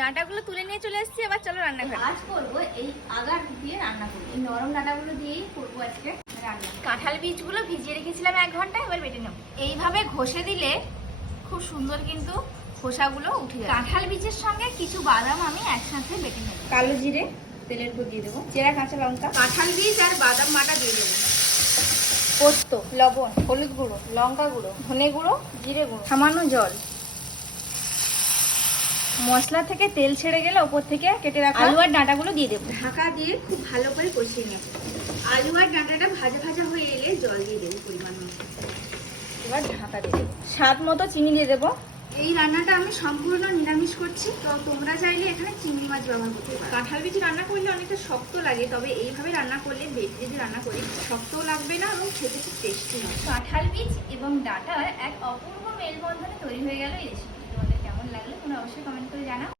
ডাঁটাগুলো তুলে নিয়ে চলে এসেছি, এবার চলো রান্না করি। আজ করবো এই আগার দিয়ে রান্না করবো, এই নরম ডাঁটাগুলো দিয়েই করবো আজকে রান্না। কাঁঠাল বীজগুলো ভিজিয়ে রেখেছিলাম 1 ঘন্টা, এবার বেটে নেব। এইভাবে ঘষে দিলে খুব সুন্দর কিন্তু খোসাগুলো উঠে যায়। কাঁঠাল বীজের সঙ্গে কিছু বাদাম আমি একসাথে বেটে নেব। কালো জিরে তেলের উপর দিয়ে দেবো, চেরা কাঁচা লঙ্কা, কাঁঠাল বীজ আর বাদাম বাটা দিয়ে দেবো, পোস্ত, লবণ, হলুদ গুঁড়ো, লঙ্কা গুঁড়ো, ধনে গুঁড়ো, জিরে গুঁড়ো, সামান্য জল। মশলা থেকে তেল ছেড়ে গেলে ওপর থেকে কেটে রাখা আলু আর ডাঁটাগুলো দিয়ে দেবো। ঢাকা দিয়ে খুব ভালো করে কষিয়ে নেব। আলু আর ডাঁটাটা ভাজা ভাজা হয়ে এলে জল দিয়ে দেবো পরিমাণ মতো। এবার ঢাকা দিয়ে দেবো, স্বাদ মতো চিনি দিয়ে দেবো। এই রান্নাটা আমি সম্পূর্ণ নিরামিষ করছি, তো তোমরা চাইলে এখানে চিংড়ি মাছ ব্যবহার করতে পারো। কাঁঠাল বীজ রান্না করলে অনেকটা শক্ত লাগে, তবে এইভাবে রান্না করলে বেটে যদি রান্না করি শক্তও লাগবে না এবং খেতে খুব টেস্টি হয়। কাঁঠাল বীজ এবং ডাঁটার এক অপূর্ব মেলবন্ধনে তৈরি হয়ে গেল এই রেসিপি। তোমাদের কেমন লাগলো তোমরা অবশ্যই কমেন্ট করে জানাও।